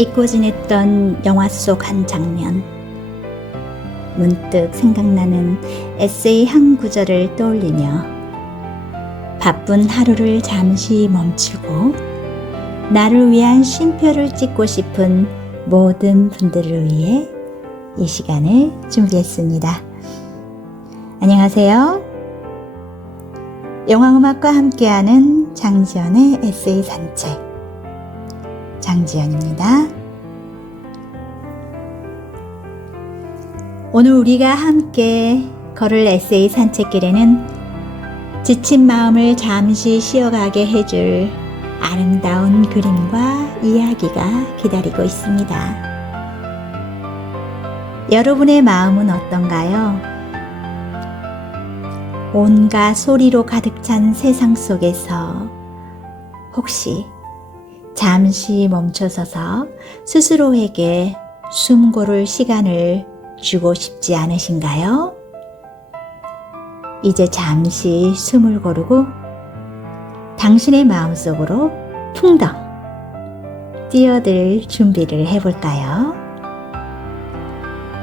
잊고 지냈던 영화 속 한 장면. 문득 생각나는 에세이 한 구절을 떠올리며 바쁜 하루를 잠시 멈추고 나를 위한 쉼표를 찍고 싶은 모든 분들을 위해 이 시간을 준비했습니다. 안녕하세요. 영화음악과 함께하는 장지연의 에세이 산책, 장지연입니다. 오늘 우리가 함께 걸을 에세이 산책길에는 지친 마음을 잠시 쉬어가게 해줄 아름다운 그림과 이야기가 기다리고 있습니다. 여러분의 마음은 어떤가요? 온갖 소리로 가득 찬 세상 속에서 혹시 잠시 멈춰서서 스스로에게 숨 고를 시간을 주고 싶지 않으신가요? 이제 잠시 숨을 고르고 당신의 마음속으로 풍덩 뛰어들 준비를 해볼까요?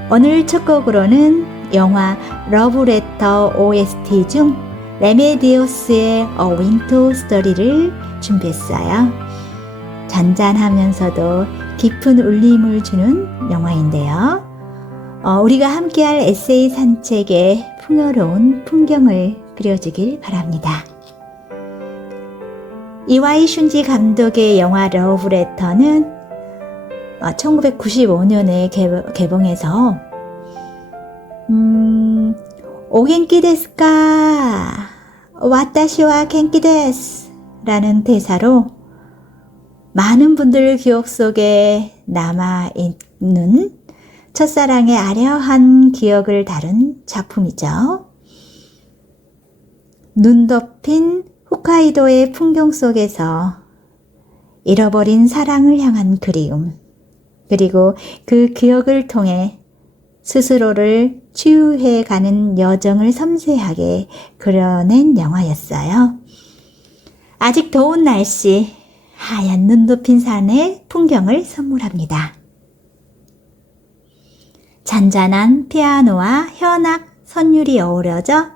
오늘 첫 곡으로는 영화 러브레터 OST 중 레메디오스의 A Winter Story를 준비했어요. 잔잔하면서도 깊은 울림을 주는 영화인데요. 우리가 함께할 에세이 산책의 풍요로운 풍경을 그려주길 바랍니다. 이와이 슌지 감독의 영화 러브레터는 1995년에 개봉해서 오겐키 데스까? 와타시와 겐키 데스 라는 대사로 많은 분들 기억 속에 남아있는 첫사랑의 아려한 기억을 다룬 작품이죠. 눈 덮인 홋카이도의 풍경 속에서 잃어버린 사랑을 향한 그리움, 그리고 그 기억을 통해 스스로를 치유해가는 여정을 섬세하게 그려낸 영화였어요. 아직 더운 날씨, 하얀 눈 덮인 산의 풍경을 선물합니다. 잔잔한 피아노와 현악 선율이 어우러져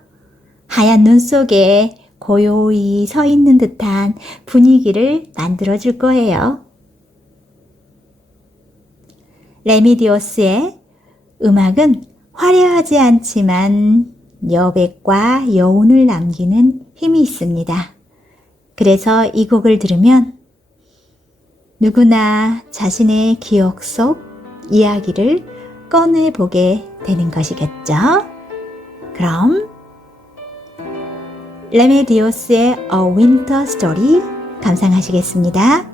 하얀 눈 속에 고요히 서 있는 듯한 분위기를 만들어줄 거예요. 레미디오스의 음악은 화려하지 않지만 여백과 여운을 남기는 힘이 있습니다. 그래서 이 곡을 들으면 누구나 자신의 기억 속 이야기를 꺼내보게 되는 것이겠죠. 그럼 레메디오스의 A Winter Story 감상하시겠습니다.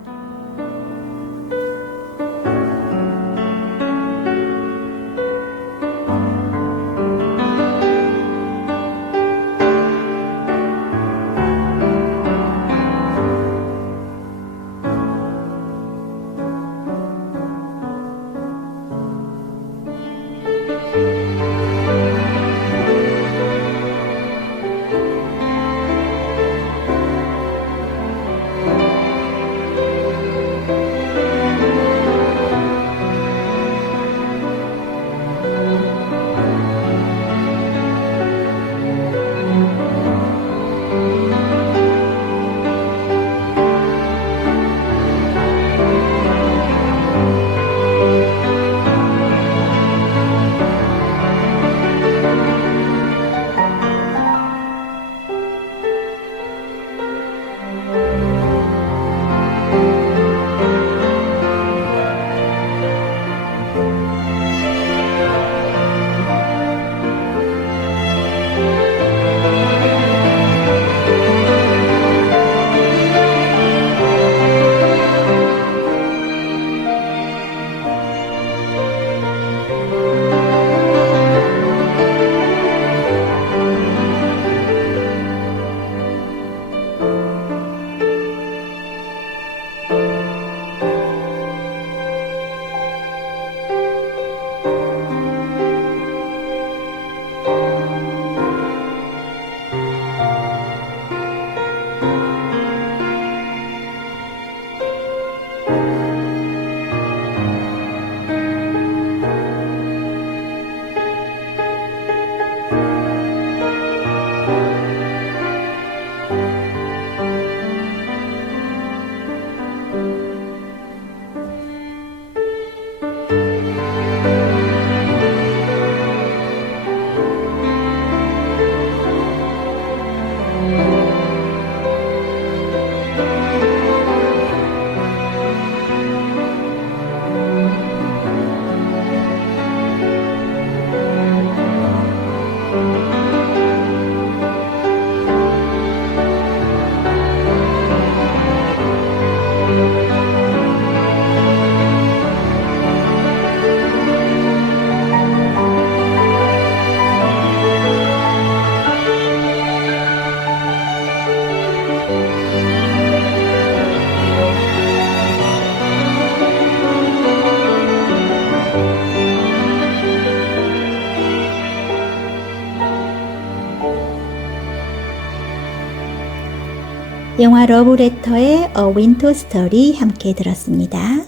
영화 러브레터의 A Winter Story 함께 들었습니다.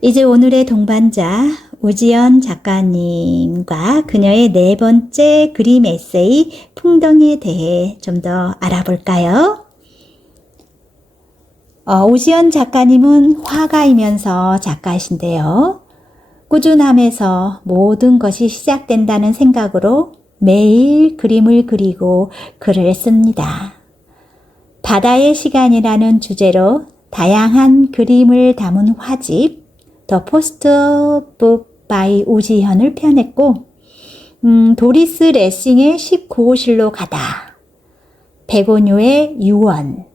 이제 오늘의 동반자 우지연 작가님과 그녀의 네 번째 그림 에세이 풍덩이에 대해 좀 더 알아볼까요? 우지연 작가님은 화가이면서 작가이신데요. 꾸준함에서 모든 것이 시작된다는 생각으로 매일 그림을 그리고 글을 씁니다. 바다의 시간이라는 주제로 다양한 그림을 담은 화집 The Postbook by 우지현을 펴냈고 도리스 레싱의 19호실로 가다, 백온유의 유언,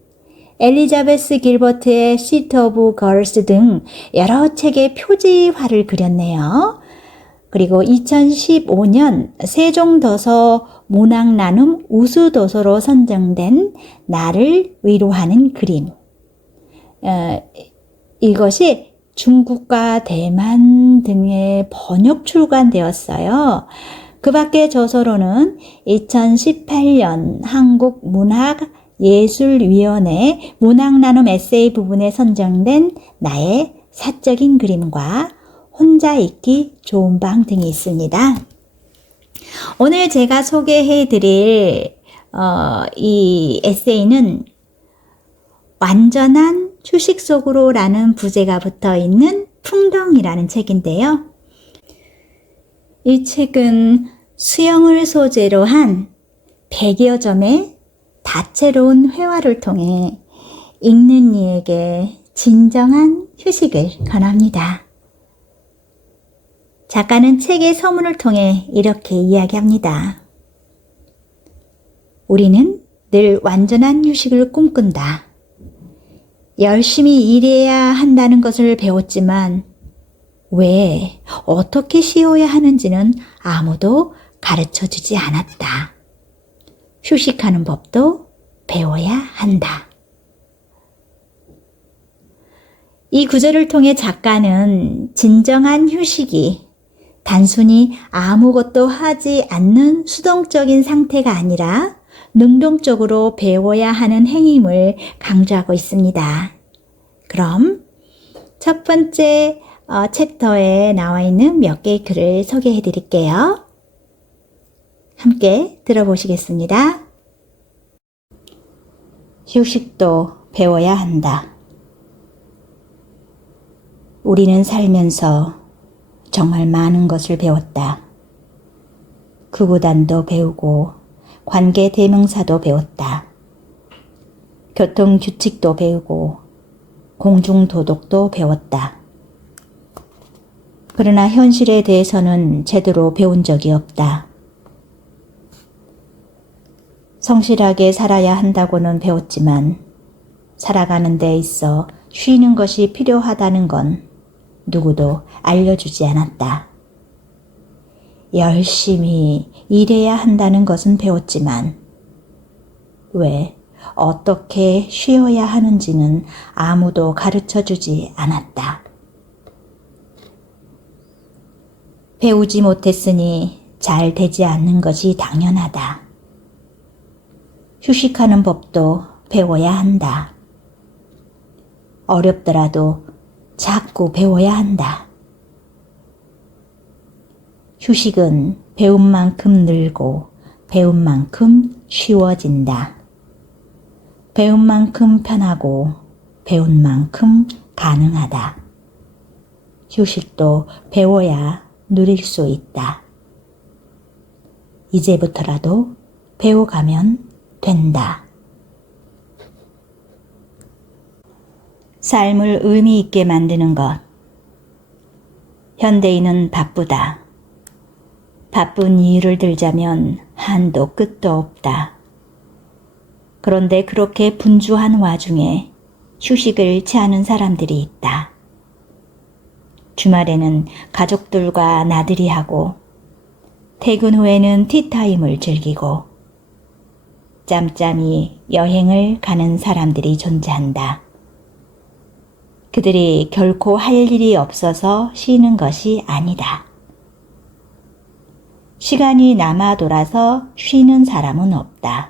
엘리자베스 길버트의 시트 오브 걸스 등 여러 책의 표지화를 그렸네요. 그리고 2015년 세종도서 문학나눔 우수도서로 선정된 나를 위로하는 그림. 이것이 중국과 대만 등에 번역 출간되었어요. 그 밖에 저서로는 2018년 한국문학예술위원회 문학나눔 에세이 부분에 선정된 나의 사적인 그림과 혼자 있기 좋은 방 등이 있습니다. 오늘 제가 소개해 드릴 이 에세이는 완전한 휴식 속으로 라는 부제가 붙어 있는 풍덩이라는 책인데요. 이 책은 수영을 소재로 한 100여 점의 다채로운 회화를 통해 읽는 이에게 진정한 휴식을 권합니다. 작가는 책의 서문을 통해 이렇게 이야기합니다. 우리는 늘 완전한 휴식을 꿈꾼다. 열심히 일해야 한다는 것을 배웠지만 왜 어떻게 쉬어야 하는지는 아무도 가르쳐 주지 않았다. 휴식하는 법도 배워야 한다. 이 구절을 통해 작가는 진정한 휴식이 단순히 아무것도 하지 않는 수동적인 상태가 아니라 능동적으로 배워야 하는 행위임을 강조하고 있습니다. 그럼 첫 번째 챕터에 나와 있는 몇 개의 글을 소개해 드릴게요. 함께 들어보시겠습니다. 휴식도 배워야 한다. 우리는 살면서 정말 많은 것을 배웠다. 구구단도 배우고 관계 대명사도 배웠다. 교통 규칙도 배우고 공중 도덕도 배웠다. 그러나 현실에 대해서는 제대로 배운 적이 없다. 성실하게 살아야 한다고는 배웠지만 살아가는 데 있어 쉬는 것이 필요하다는 건 누구도 알려주지 않았다. 열심히 일해야 한다는 것은 배웠지만 왜 어떻게 쉬어야 하는지는 아무도 가르쳐주지 않았다. 배우지 못했으니 잘 되지 않는 것이 당연하다. 휴식하는 법도 배워야 한다. 어렵더라도 자꾸 배워야 한다. 휴식은 배운 만큼 늘고 배운 만큼 쉬워진다. 배운 만큼 편하고 배운 만큼 가능하다. 휴식도 배워야 누릴 수 있다. 이제부터라도 배워가면 된다. 삶을 의미 있게 만드는 것. 현대인은 바쁘다. 바쁜 이유를 들자면 한도 끝도 없다. 그런데 그렇게 분주한 와중에 휴식을 취하는 사람들이 있다. 주말에는 가족들과 나들이 하고 퇴근 후에는 티타임을 즐기고 짬짬이 여행을 가는 사람들이 존재한다. 그들이 결코 할 일이 없어서 쉬는 것이 아니다. 시간이 남아 돌아서 쉬는 사람은 없다.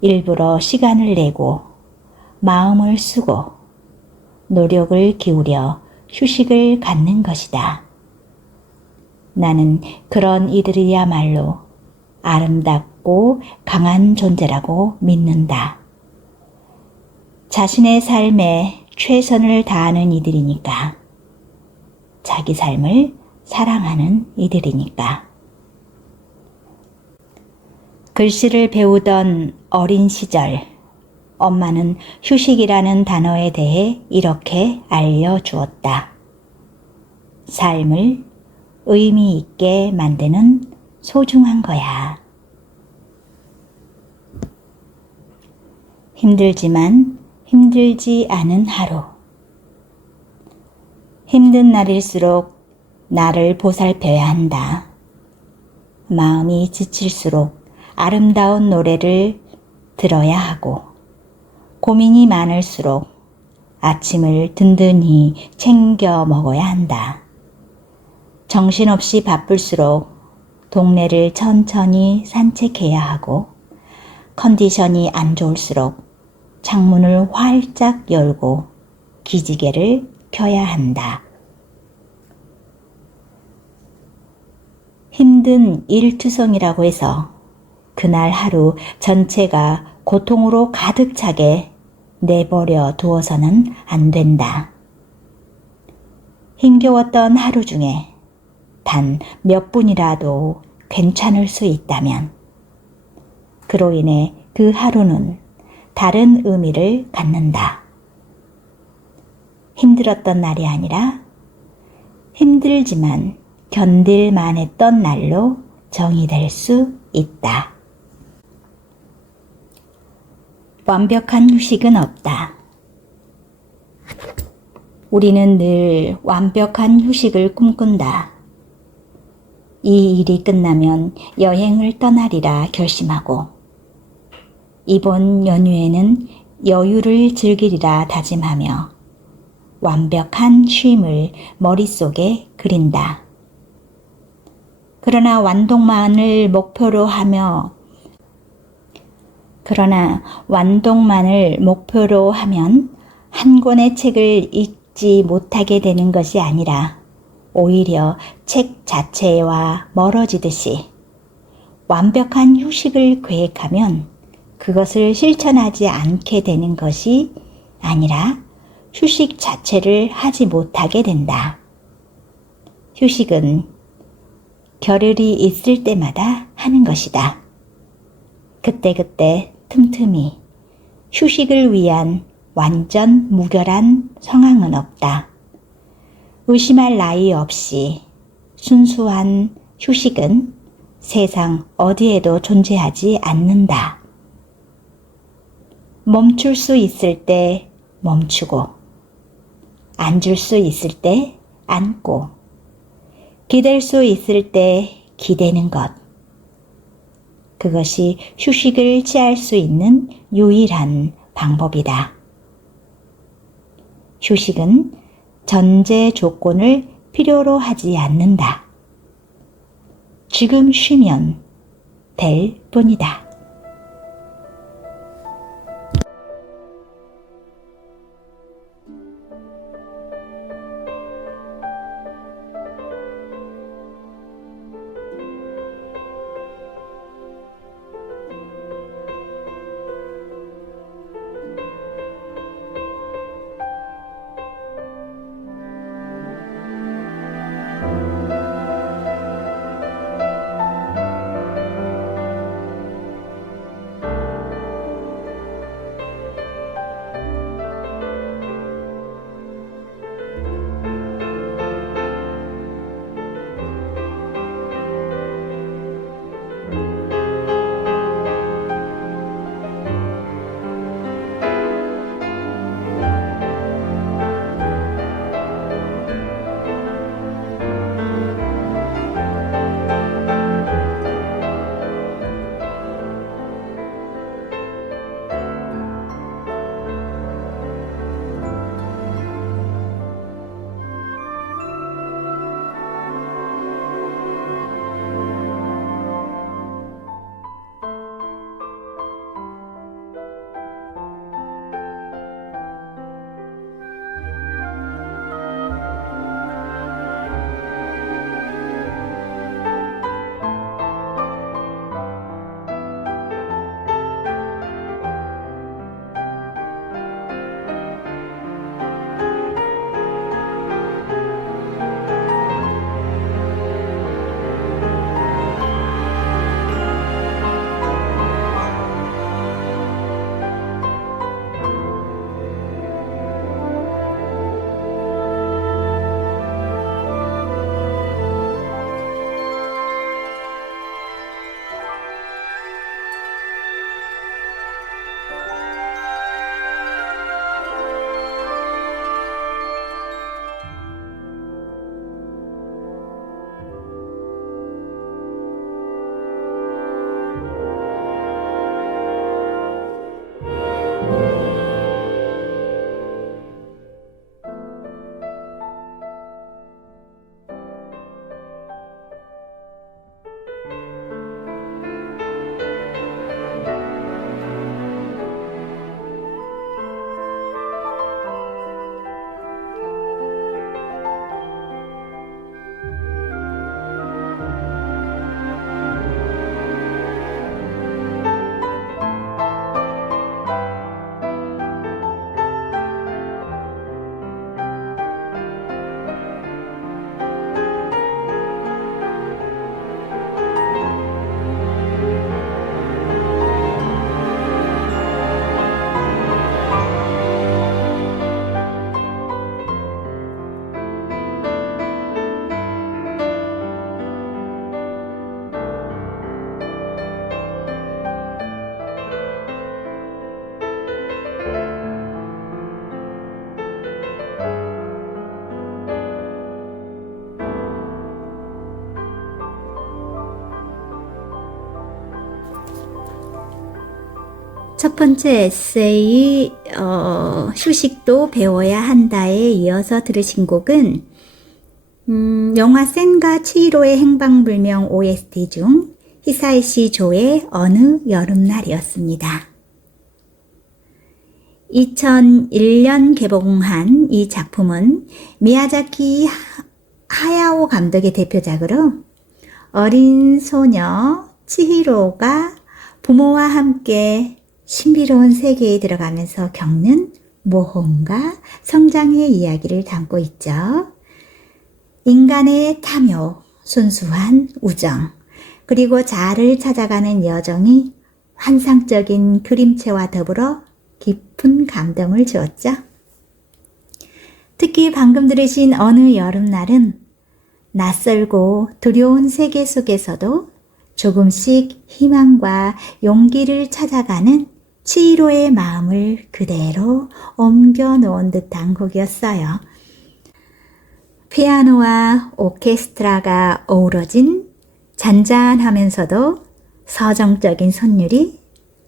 일부러 시간을 내고 마음을 쓰고 노력을 기울여 휴식을 갖는 것이다. 나는 그런 이들이야말로 아름답고 강한 존재라고 믿는다. 자신의 삶에 최선을 다하는 이들이니까. 자기 삶을 사랑하는 이들이니까. 글씨를 배우던 어린 시절, 엄마는 휴식이라는 단어에 대해 이렇게 알려주었다. 삶을 의미 있게 만드는 소중한 거야. 힘들지만 힘들지 않은 하루. 힘든 날일수록 나를 보살펴야 한다. 마음이 지칠수록 아름다운 노래를 들어야 하고, 고민이 많을수록 아침을 든든히 챙겨 먹어야 한다. 정신없이 바쁠수록 동네를 천천히 산책해야 하고, 컨디션이 안 좋을수록 창문을 활짝 열고 기지개를 켜야 한다. 힘든 일투성이라고 해서 그날 하루 전체가 고통으로 가득 차게 내버려 두어서는 안 된다. 힘겨웠던 하루 중에 단 몇 분이라도 괜찮을 수 있다면 그로 인해 그 하루는 다른 의미를 갖는다. 힘들었던 날이 아니라 힘들지만 견딜만 했던 날로 정의될 수 있다. 완벽한 휴식은 없다. 우리는 늘 완벽한 휴식을 꿈꾼다. 이 일이 끝나면 여행을 떠나리라 결심하고, 이번 연휴에는 여유를 즐기리라 다짐하며 완벽한 쉼을 머릿속에 그린다. 그러나 완독만을 목표로 하면 한 권의 책을 읽지 못하게 되는 것이 아니라 오히려 책 자체와 멀어지듯이 완벽한 휴식을 계획하면 그것을 실천하지 않게 되는 것이 아니라 휴식 자체를 하지 못하게 된다. 휴식은 겨를이 있을 때마다 하는 것이다. 그때그때 틈틈이 휴식을 위한 완전 무결한 상황은 없다. 의심할 나위 없이 순수한 휴식은 세상 어디에도 존재하지 않는다. 멈출 수 있을 때 멈추고, 앉을 수 있을 때 앉고, 기댈 수 있을 때 기대는 것. 그것이 휴식을 취할 수 있는 유일한 방법이다. 휴식은 전제 조건을 필요로 하지 않는다. 지금 쉬면 될 뿐이다. 첫 번째 에세이 휴식도 배워야 한다에 이어서 들으신 곡은 영화 센과 치히로의 행방불명 OST 중 히사이시 조의 어느 여름날이었습니다. 2001년 개봉한 이 작품은 미야자키 하야오 감독의 대표작으로 어린 소녀 치히로가 부모와 함께 신비로운 세계에 들어가면서 겪는 모험과 성장의 이야기를 담고 있죠. 인간의 탐욕, 순수한 우정, 그리고 자아를 찾아가는 여정이 환상적인 그림체와 더불어 깊은 감동을 주었죠. 특히 방금 들으신 어느 여름날은 낯설고 두려운 세계 속에서도 조금씩 희망과 용기를 찾아가는 치히로의 마음을 그대로 옮겨놓은 듯한 곡이었어요. 피아노와 오케스트라가 어우러진 잔잔하면서도 서정적인 선율이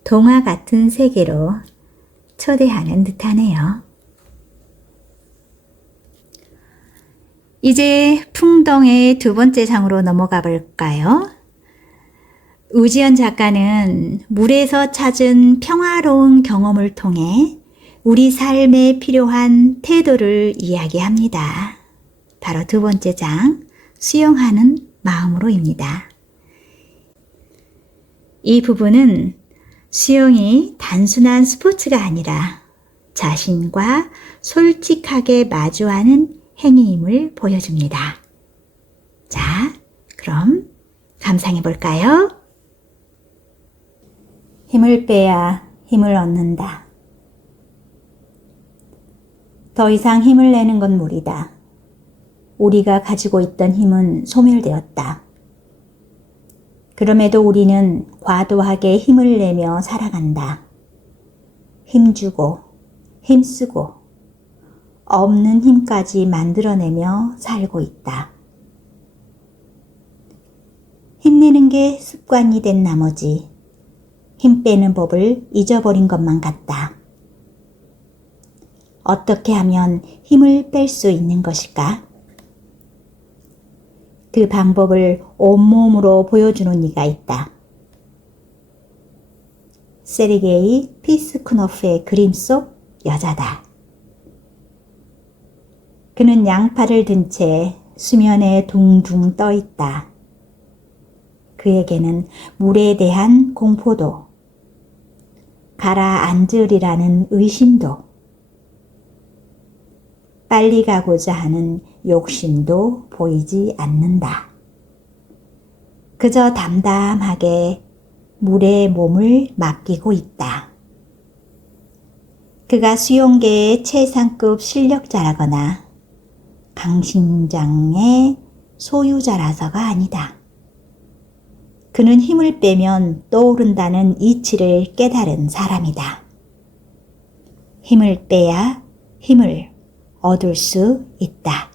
동화 같은 세계로 초대하는 듯하네요. 이제 풍덩의 두 번째 장으로 넘어가 볼까요? 우지연 작가는 물에서 찾은 평화로운 경험을 통해 우리 삶에 필요한 태도를 이야기합니다. 바로 두 번째 장, 수영하는 마음으로입니다. 이 부분은 수영이 단순한 스포츠가 아니라 자신과 솔직하게 마주하는 행위임을 보여줍니다. 자, 그럼 감상해 볼까요? 힘을 빼야 힘을 얻는다. 더 이상 힘을 내는 건 무리다. 우리가 가지고 있던 힘은 소멸되었다. 그럼에도 우리는 과도하게 힘을 내며 살아간다. 힘주고, 힘쓰고, 없는 힘까지 만들어내며 살고 있다. 힘내는 게 습관이 된 나머지 힘 빼는 법을 잊어버린 것만 같다. 어떻게 하면 힘을 뺄 수 있는 것일까? 그 방법을 온몸으로 보여주는 이가 있다. 세르게이 피스쿠노프의 그림 속 여자다. 그는 양팔을 든 채 수면에 둥둥 떠 있다. 그에게는 물에 대한 공포도, 가라앉으리라는 의심도, 빨리 가고자 하는 욕심도 보이지 않는다. 그저 담담하게 물에 몸을 맡기고 있다. 그가 수영계의 최상급 실력자라거나 강심장의 소유자라서가 아니다. 그는 힘을 빼면 떠오른다는 이치를 깨달은 사람이다. 힘을 빼야 힘을 얻을 수 있다.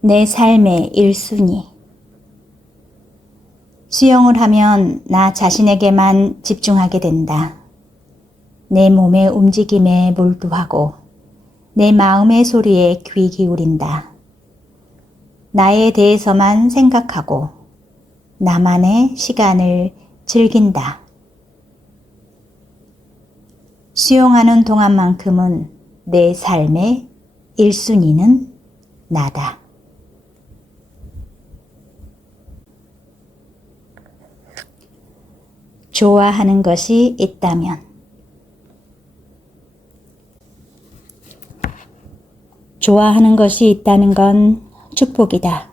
내 삶의 1순위. 수영을 하면 나 자신에게만 집중하게 된다. 내 몸의 움직임에 몰두하고 내 마음의 소리에 귀 기울인다. 나에 대해서만 생각하고 나만의 시간을 즐긴다. 수영하는 동안만큼은 내 삶의 1순위는 나다. 좋아하는 것이 있다면, 좋아하는 것이 있다는 건 축복이다.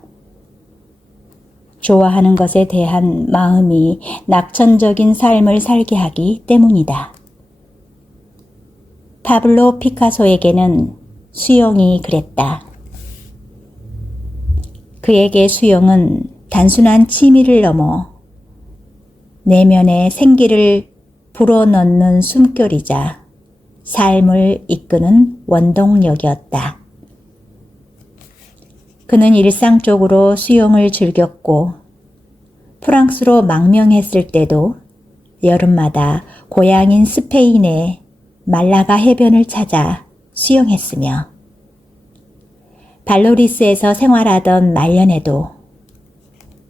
좋아하는 것에 대한 마음이 낙천적인 삶을 살게 하기 때문이다. 파블로 피카소에게는 수영이 그랬다. 그에게 수영은 단순한 취미를 넘어 내면의 생기를 불어넣는 숨결이자 삶을 이끄는 원동력이었다. 그는 일상적으로 수영을 즐겼고 프랑스로 망명했을 때도 여름마다 고향인 스페인의 말라가 해변을 찾아 수영했으며 발로리스에서 생활하던 말년에도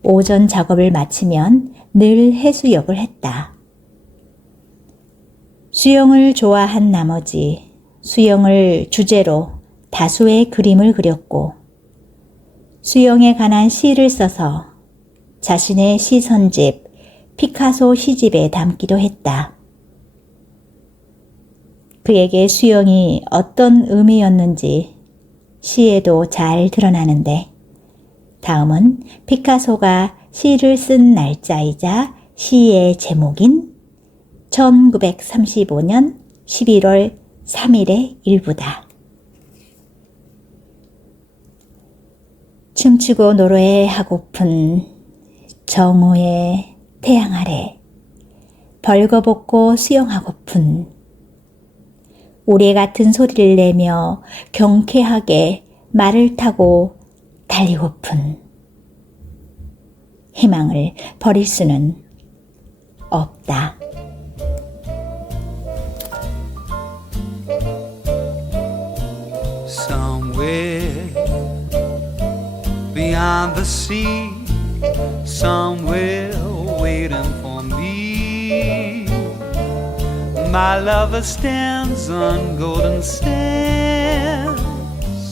오전 작업을 마치면 늘 해수욕을 했다. 수영을 좋아한 나머지 수영을 주제로 다수의 그림을 그렸고 수영에 관한 시를 써서 자신의 시선집 피카소 시집에 담기도 했다. 그에게 수영이 어떤 의미였는지 시에도 잘 드러나는데 다음은 피카소가 시를 쓴 날짜이자 시의 제목인 1935년 11월 3일의 일부다. 춤추고 노래하고픈 정오의 태양 아래 벌거벗고 수영하고픈 우리 같은 소리를 내며 경쾌하게 말을 타고 달리고픈 희망을 버릴 수는 없다. Somewhere beyond the sea, somewhere waiting for me, my lover stands on golden sands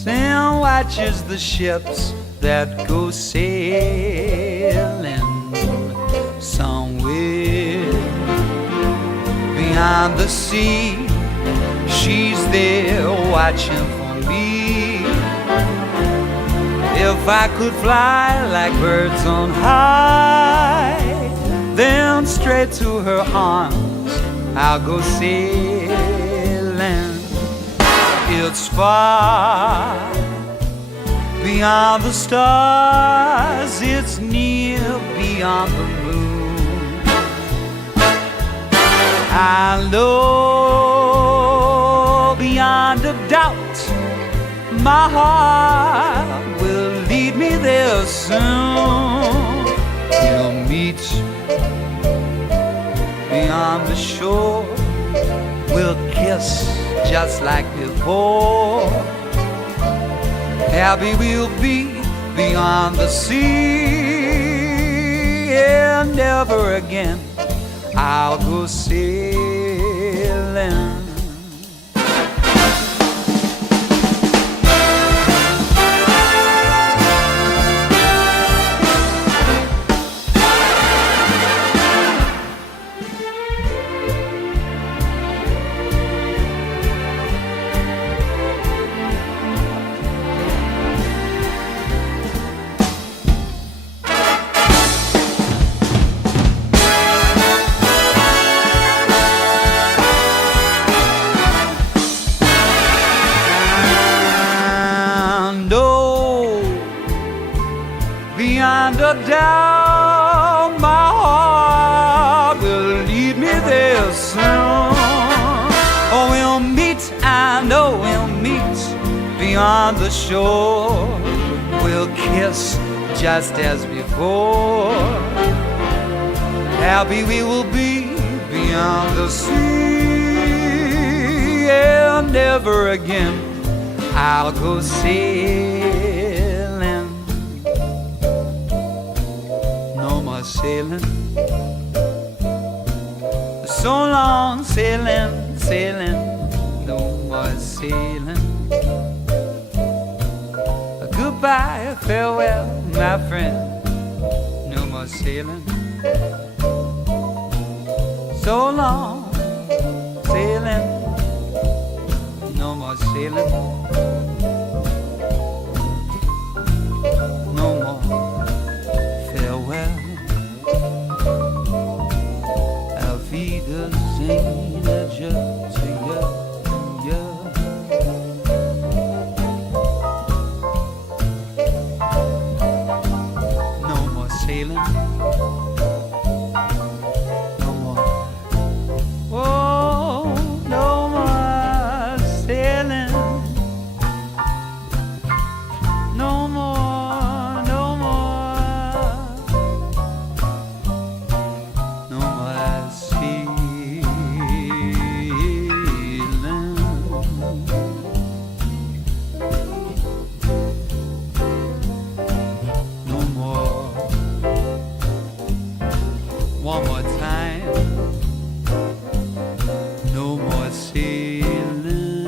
and watches the ships that go sailing. Somewhere beyond the sea, she's there watching for me. If I could fly like birds on high, then straight to her arms I'll go sailing. It's far beyond the stars, it's near beyond the moon. I know beyond a doubt my heart will lead me there soon. We'll meet beyond the shore, we'll kiss just like before. Happy we'll be beyond the sea, and never again I'll go sailing. Beyond a doubt, my heart will lead me there soon. Oh, we'll meet, I know we'll meet beyond the shore. We'll kiss just as before. Happy we will be beyond the sea, and never again I'll go sailing. No more sailing, so long sailing, sailing, no more sailing. Goodbye, farewell, my friend, no more sailing. So long sailing, no more sailing. No more farewell. Auf Wiedersehen, adieu to you, you. No more sailing. No more. Oh, no more sailing. No more, no more. one more time. No more sailing.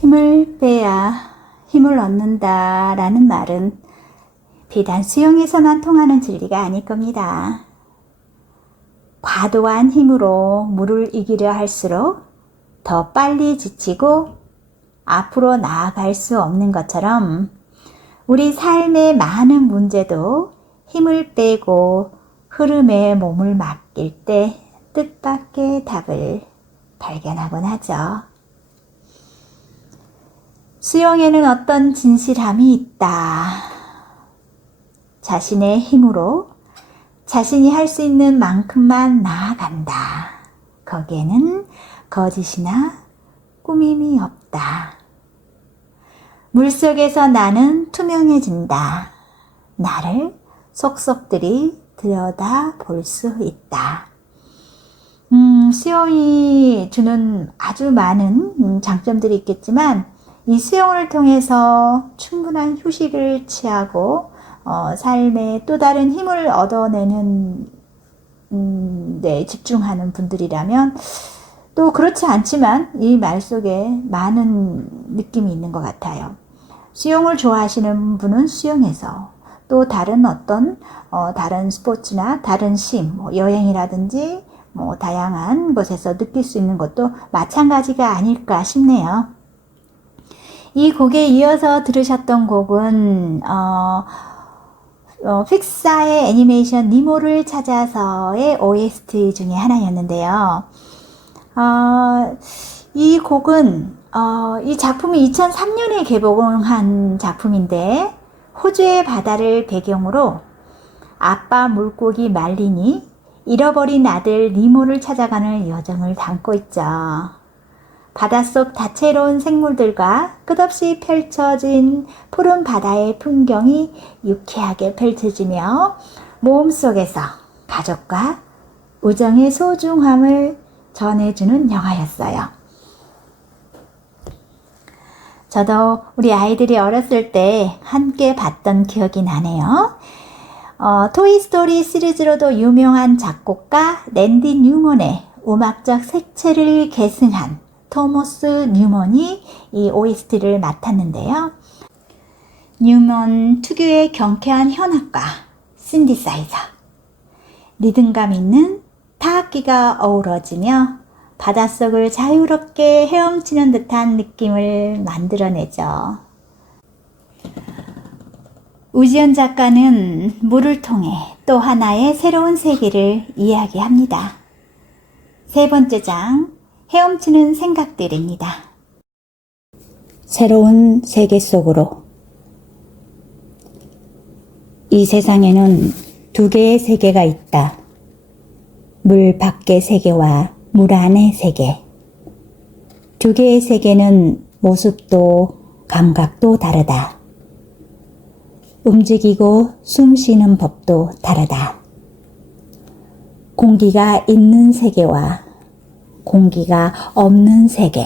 힘을 빼야 힘을 얻는다 라는 말은 비단 수영에서만 통하는 진리가 아닐 겁니다. 과도한 힘으로 물을 이기려 할수록 더 빨리 지치고 앞으로 나아갈 수 없는 것처럼 우리 삶의 많은 문제도 힘을 빼고 흐름에 몸을 맡길 때 뜻밖의 답을 발견하곤 하죠. 수영에는 어떤 진실함이 있다. 자신의 힘으로 자신이 할 수 있는 만큼만 나아간다. 거기에는 거짓이나 꾸밈이 없다. 물속에서 나는 투명해진다. 나를 속속들이 들여다 볼 수 있다. 수영이 주는 아주 많은 장점들이 있겠지만 이 수영을 통해서 충분한 휴식을 취하고 삶에 또 다른 힘을 얻어내는 데 집중하는 분들이라면 또 그렇지 않지만 이 말 속에 많은 느낌이 있는 것 같아요. 수영을 좋아하시는 분은 수영에서 또 다른 어떤 다른 스포츠나 다른 쉼, 여행이라든지 다양한 곳에서 느낄 수 있는 것도 마찬가지가 아닐까 싶네요. 이 곡에 이어서 들으셨던 곡은 픽사의 애니메이션 니모를 찾아서의 OST 중에 하나였는데요. 이 곡은 이 작품이 2003년에 개봉한 작품인데 호주의 바다를 배경으로 아빠 물고기 말린이 잃어버린 아들 니모를 찾아가는 여정을 담고 있죠. 바닷속 다채로운 생물들과 끝없이 펼쳐진 푸른 바다의 풍경이 유쾌하게 펼쳐지며 몸속에서 가족과 우정의 소중함을 전해주는 영화였어요. 저도 우리 아이들이 어렸을 때 함께 봤던 기억이 나네요. 토이스토리 시리즈로도 유명한 작곡가 랜디 뉴먼의 음악적 색채를 계승한 토머스 뉴먼이 이 OST를 맡았는데요. 뉴먼 특유의 경쾌한 현악과 신디사이저, 리듬감 있는 타악기가 어우러지며 바닷속을 자유롭게 헤엄치는 듯한 느낌을 만들어내죠. 우지연 작가는 물을 통해 또 하나의 새로운 세계를 이야기합니다. 세 번째 장, 헤엄치는 생각들입니다. 새로운 세계 속으로. 이 세상에는 두 개의 세계가 있다. 물 밖의 세계와 물 안의 세계. 두 개의 세계는 모습도 감각도 다르다. 움직이고 숨 쉬는 법도 다르다. 공기가 있는 세계와 공기가 없는 세계.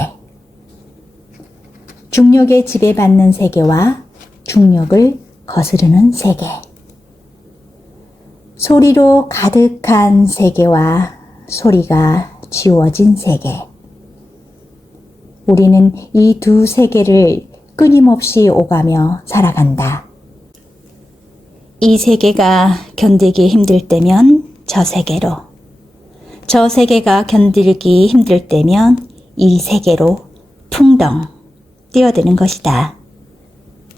중력에 지배받는 세계와 중력을 거스르는 세계. 소리로 가득한 세계와 소리가 지워진 세계. 우리는 이 두 세계를 끊임없이 오가며 살아간다. 이 세계가 견디기 힘들 때면 저 세계로, 저 세계가 견디기 힘들 때면 이 세계로 풍덩 뛰어드는 것이다.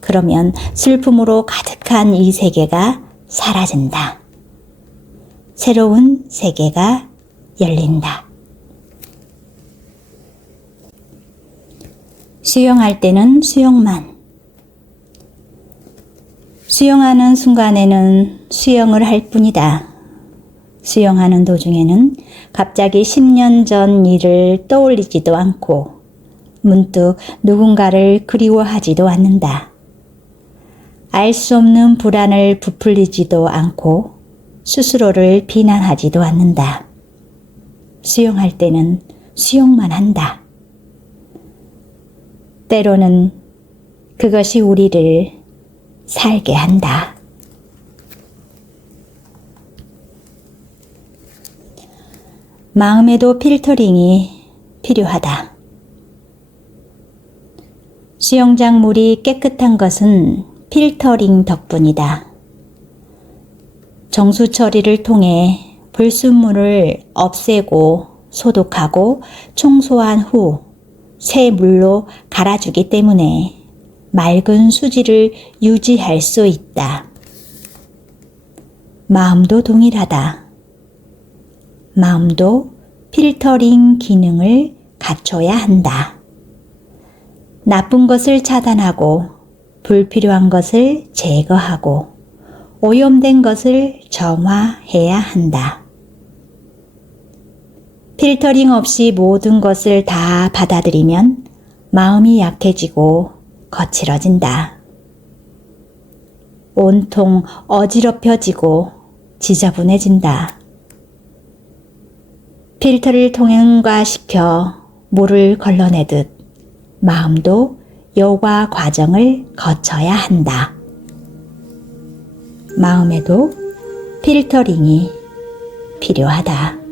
그러면 슬픔으로 가득한 이 세계가 사라진다. 새로운 세계가 열린다. 수영할 때는 수영만. 수영하는 순간에는 수영을 할 뿐이다. 수영하는 도중에는 갑자기 10년 전 일을 떠올리지도 않고 문득 누군가를 그리워하지도 않는다. 알 수 없는 불안을 부풀리지도 않고 스스로를 비난하지도 않는다. 수영할 때는 수영만 한다. 때로는 그것이 우리를 살게 한다. 마음에도 필터링이 필요하다. 수영장 물이 깨끗한 것은 필터링 덕분이다. 정수 처리를 통해 불순물을 없애고 소독하고 청소한 후 새 물로 갈아주기 때문에 맑은 수질을 유지할 수 있다. 마음도 동일하다. 마음도 필터링 기능을 갖춰야 한다. 나쁜 것을 차단하고 불필요한 것을 제거하고 오염된 것을 정화해야 한다. 필터링 없이 모든 것을 다 받아들이면 마음이 약해지고 거칠어진다. 온통 어지럽혀지고 지저분해진다. 필터를 통행과시켜 물을 걸러내듯 마음도 요과 과정을 거쳐야 한다. 마음에도 필터링이 필요하다.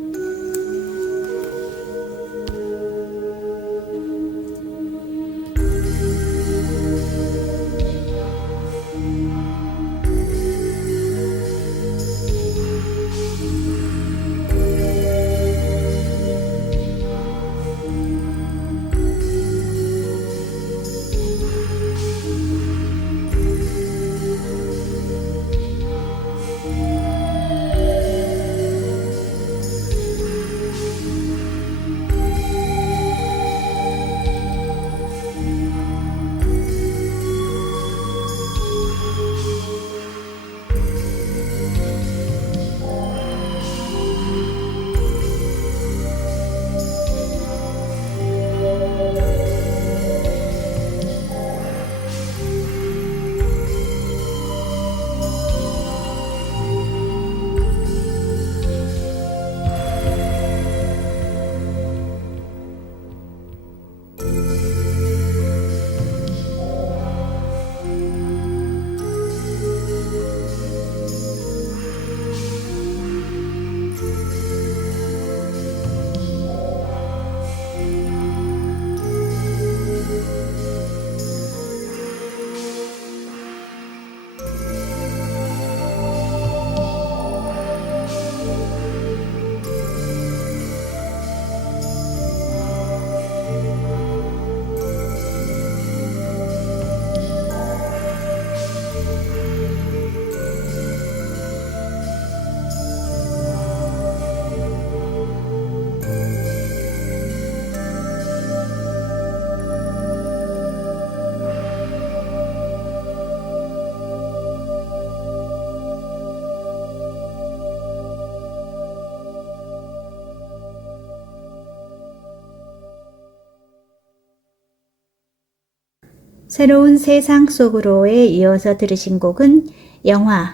새로운 세상 속으로에 이어서 들으신 곡은 영화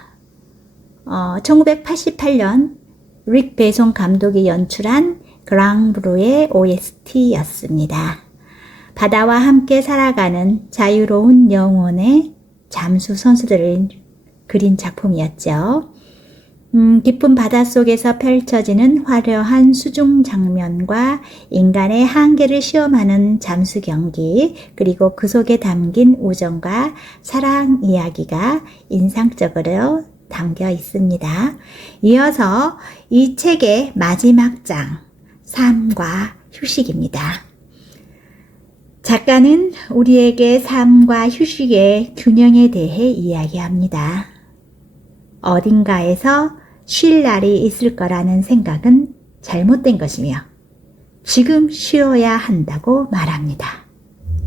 1988년 릭 베송 감독이 연출한 그랑브루의 OST였습니다. 바다와 함께 살아가는 자유로운 영혼의 잠수 선수들을 그린 작품이었죠. 깊은 바닷속에서 펼쳐지는 화려한 수중 장면과 인간의 한계를 시험하는 잠수 경기, 그리고 그 속에 담긴 우정과 사랑 이야기가 인상적으로 담겨 있습니다. 이어서 이 책의 마지막 장, 삶과 휴식입니다. 작가는 우리에게 삶과 휴식의 균형에 대해 이야기합니다. 어딘가에서 쉴 날이 있을 거라는 생각은 잘못된 것이며 지금 쉬어야 한다고 말합니다.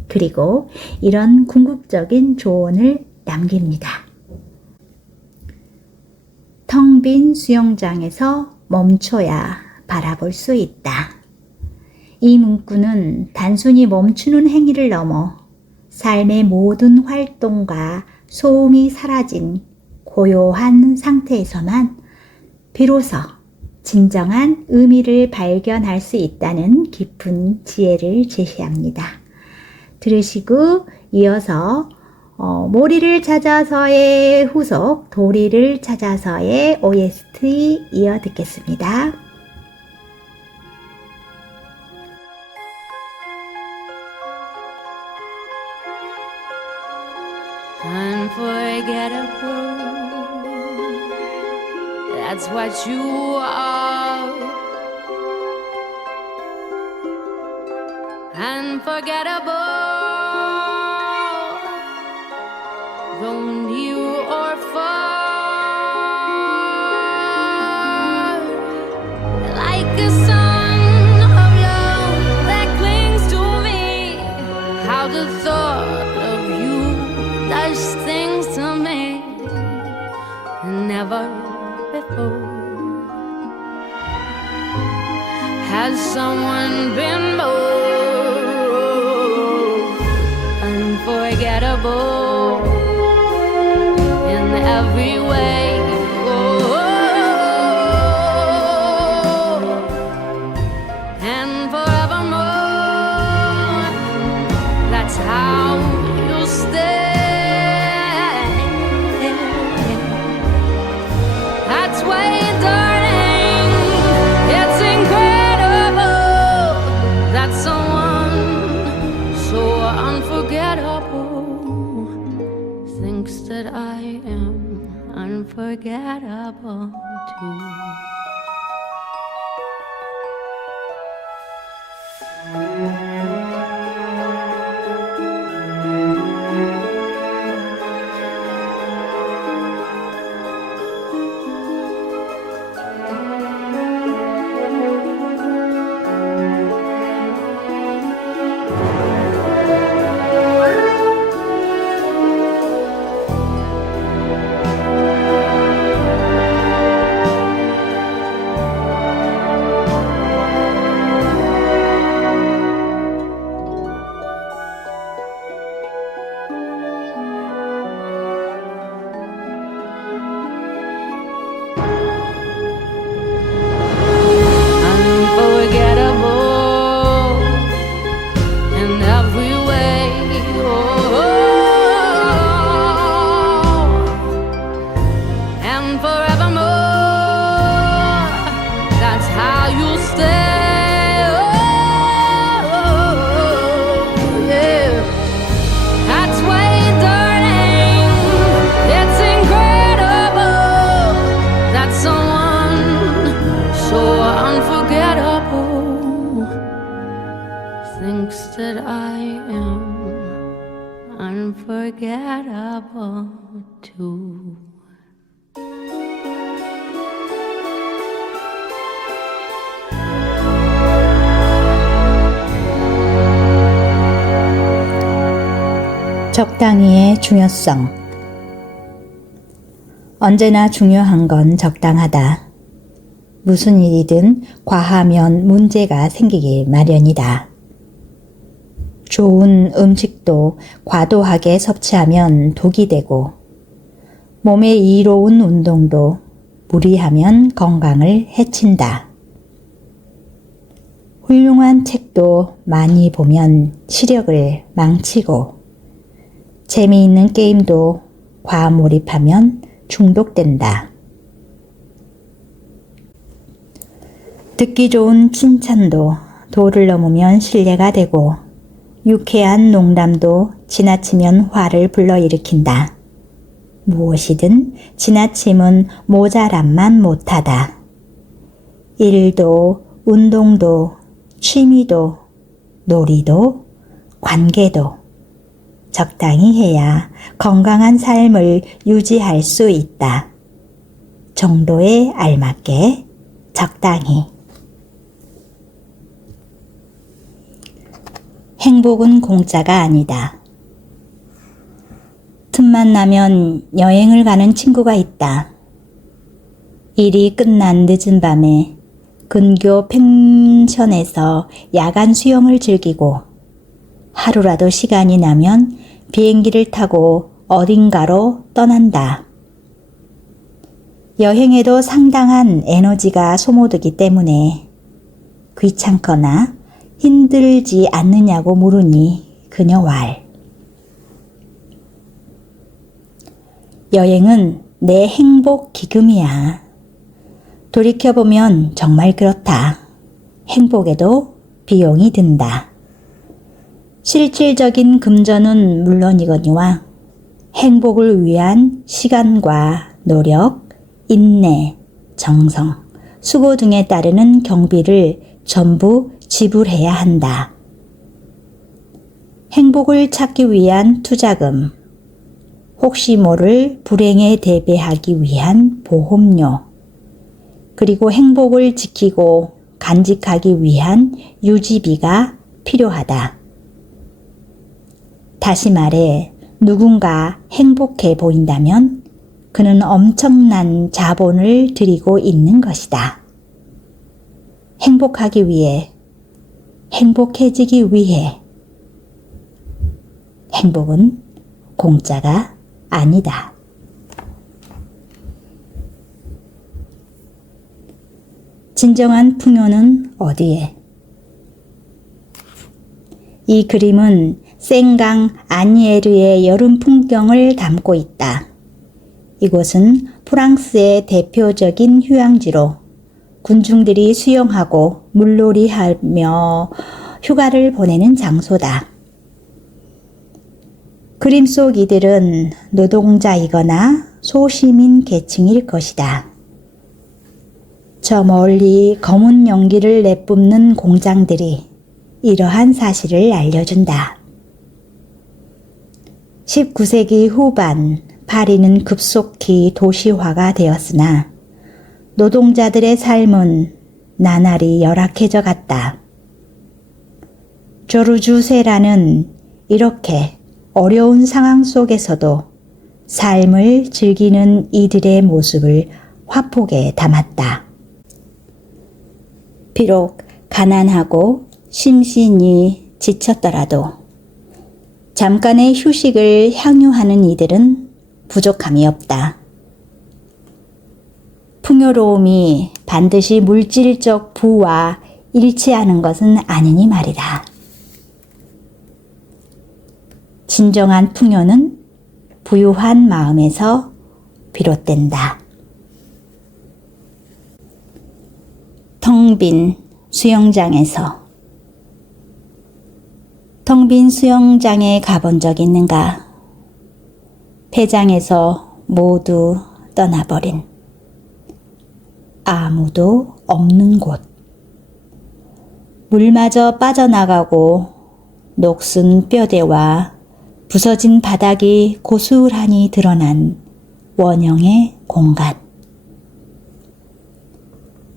그리고 이런 궁극적인 조언을 남깁니다. 텅 빈 수영장에서 멈춰야 바라볼 수 있다. 이 문구는 단순히 멈추는 행위를 넘어 삶의 모든 활동과 소음이 사라진 고요한 상태에서만 비로소 진정한 의미를 발견할 수 있다는 깊은 지혜를 제시합니다. 들으시고 이어서 모리를 찾아서의 후속, 도리를 찾아서의 OST 이어 듣겠습니다. Unforgettable, that's what you are. Unforgettable, though near or far, like a sun of love that clings to me. How the thought of you does things to me. Never before has someone been more unforgettable in every way. Oh, and forevermore, that's how you'll stay. That's way, darling, it's incredible that someone so unforgettable thinks that I am unforgettable too. Unforgettable in every way. Oh, and forevermore, that's how you'll stay. Oh, yeah. That's way, darling, it's incredible that someone so unforgettable thinks that I am unforgettable too. 적당히의 중요성. 언제나 중요한 건 적당하다. 무슨 일이든 과하면 문제가 생기기 마련이다. 좋은 음식도 과도하게 섭취하면 독이 되고, 몸에 이로운 운동도 무리하면 건강을 해친다. 훌륭한 책도 많이 보면 시력을 망치고, 재미있는 게임도 과몰입하면 중독된다. 듣기 좋은 칭찬도 도를 넘으면 신뢰가 되고, 유쾌한 농담도 지나치면 화를 불러일으킨다. 무엇이든 지나침은 모자람만 못하다. 일도, 운동도, 취미도, 놀이도, 관계도 적당히 해야 건강한 삶을 유지할 수 있다. 정도에 알맞게 적당히. 행복은 공짜가 아니다. 틈만 나면 여행을 가는 친구가 있다. 일이 끝난 늦은 밤에 근교 펜션에서 야간 수영을 즐기고, 하루라도 시간이 나면 비행기를 타고 어딘가로 떠난다. 여행에도 상당한 에너지가 소모되기 때문에 귀찮거나 힘들지 않느냐고 물으니 그녀 왈. 여행은 내 행복 기금이야. 돌이켜보면 정말 그렇다. 행복에도 비용이 든다. 실질적인 금전은 물론이거니와 행복을 위한 시간과 노력, 인내, 정성, 수고 등에 따르는 경비를 전부 지불해야 한다. 행복을 찾기 위한 투자금, 혹시 모를 불행에 대비하기 위한 보험료, 그리고 행복을 지키고 간직하기 위한 유지비가 필요하다. 다시 말해, 누군가 행복해 보인다면 그는 엄청난 자본을 들이고 있는 것이다. 행복하기 위해, 행복해지기 위해. 행복은 공짜가 아니다. 진정한 풍요는 어디에? 이 그림은 생강 아니에르의 여름 풍경을 담고 있다. 이곳은 프랑스의 대표적인 휴양지로 군중들이 수영하고 물놀이하며 휴가를 보내는 장소다. 그림 속 이들은 노동자이거나 소시민 계층일 것이다. 저 멀리 검은 연기를 내뿜는 공장들이 이러한 사실을 알려준다. 19세기 후반 파리는 급속히 도시화가 되었으나 노동자들의 삶은 나날이 열악해져 갔다. 조르주 세라는 이렇게 어려운 상황 속에서도 삶을 즐기는 이들의 모습을 화폭에 담았다. 비록 가난하고 심신이 지쳤더라도 잠깐의 휴식을 향유하는 이들은 부족함이 없다. 풍요로움이 반드시 물질적 부와 일치하는 것은 아니니 말이다. 진정한 풍요는 부유한 마음에서 비롯된다. 텅 빈 수영장에서. 텅 빈 수영장에 가본 적 있는가? 폐장에서 모두 떠나버린 아무도 없는 곳. 물마저 빠져나가고 녹슨 뼈대와 부서진 바닥이 고스란히 드러난 원형의 공간.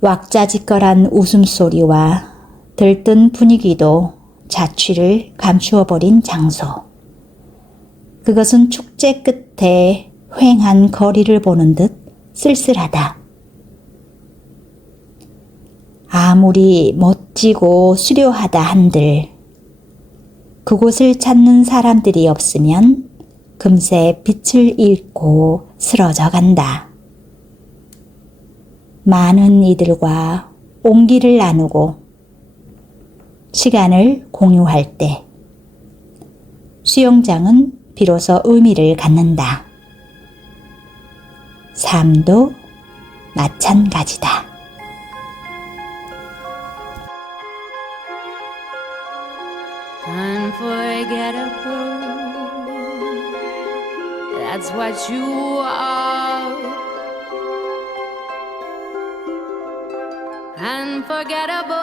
왁자지껄한 웃음소리와 들뜬 분위기도 자취를 감추어버린 장소. 그것은 축제 끝에 휑한 거리를 보는 듯 쓸쓸하다. 아무리 멋지고 수려하다 한들 그곳을 찾는 사람들이 없으면 금세 빛을 잃고 쓰러져 간다. 많은 이들과 온기를 나누고 시간을 공유할 때 수영장은 비로소 의미를 갖는다. 삶도 마찬가지다. Unforgettable, that's what you are. Unforgettable,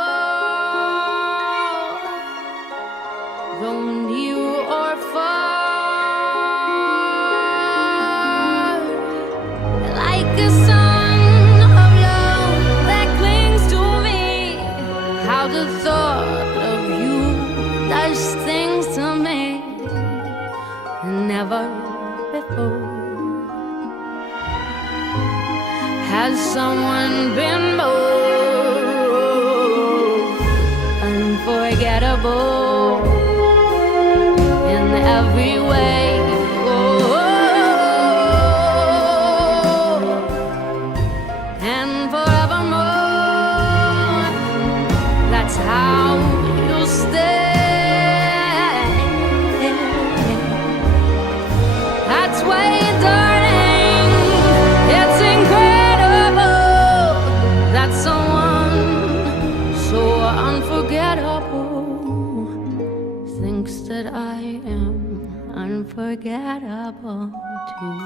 though near or far, like a song of love that clings to me. How the thought of you does things to me. Never before has someone been more unforgettable in every way. Oh, and forevermore, that's how you'll stay. That's why, darling, unforgettable too.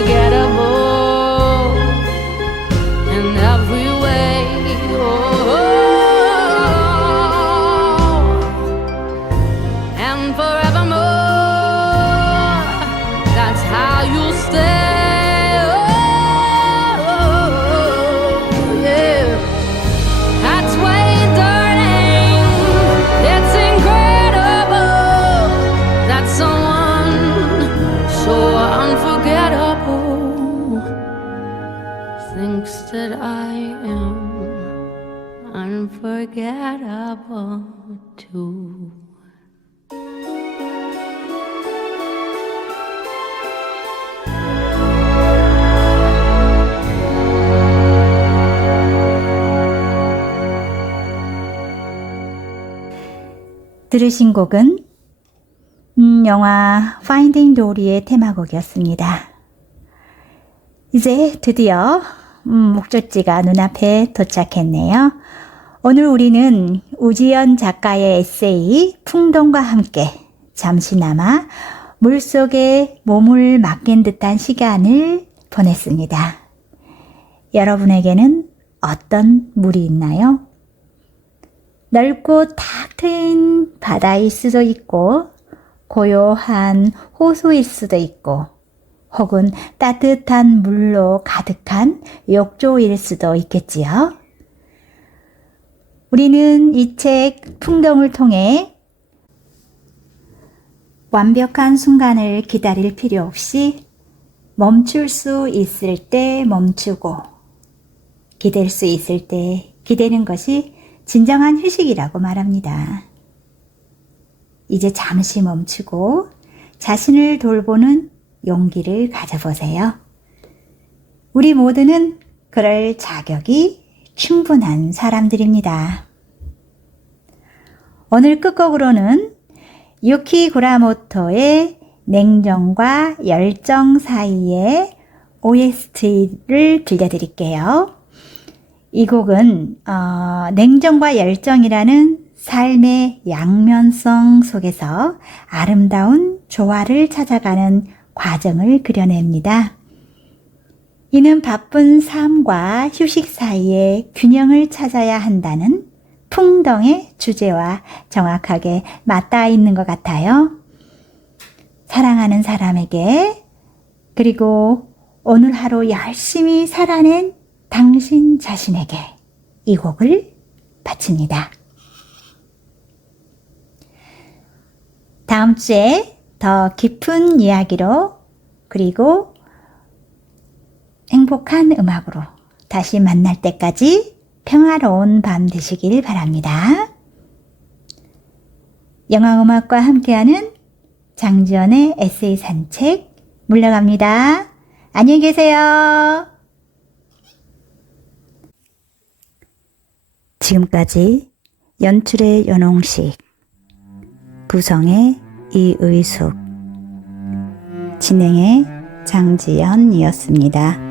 Unforgettable in every way. Oh, and forevermore, that's how you'll stay. Oh, yeah. That's way, darling. It's incredible that someone so unforgettable thinks that I am unforgettable too. 들으신 곡은 영화 Finding Dory의 테마곡이었습니다. 이제 드디어 목적지가 눈앞에 도착했네요. 오늘 우리는 우지연 작가의 에세이 풍덩과 함께 잠시나마 물속에 몸을 맡긴 듯한 시간을 보냈습니다. 여러분에게는 어떤 물이 있나요? 넓고 탁 트인 바다일 수도 있고 고요한 호수일 수도 있고 혹은 따뜻한 물로 가득한 욕조일 수도 있겠지요. 우리는 이 책 풍덩을 통해 완벽한 순간을 기다릴 필요 없이 멈출 수 있을 때 멈추고 기댈 수 있을 때 기대는 것이 진정한 휴식이라고 말합니다. 이제 잠시 멈추고 자신을 돌보는 용기를 가져보세요. 우리 모두는 그럴 자격이 충분한 사람들입니다. 오늘 끝곡으로는 유키 구라모토의 냉정과 열정 사이의 OST를 들려드릴게요. 이 곡은 냉정과 열정이라는 삶의 양면성 속에서 아름다운 조화를 찾아가는 과정을 그려냅니다. 이는 바쁜 삶과 휴식 사이에 균형을 찾아야 한다는 풍덩의 주제와 정확하게 맞닿아 있는 것 같아요. 사랑하는 사람에게 그리고 오늘 하루 열심히 살아낸 당신 자신에게 이 곡을 바칩니다. 다음 주에 더 깊은 이야기로 그리고 행복한 음악으로 다시 만날 때까지 평화로운 밤 되시길 바랍니다. 영화음악과 함께하는 장지연의 에세이 산책 물러갑니다. 안녕히 계세요. 지금까지 연출의 연홍식, 구성의 이의숙, 진행의 장지연이었습니다.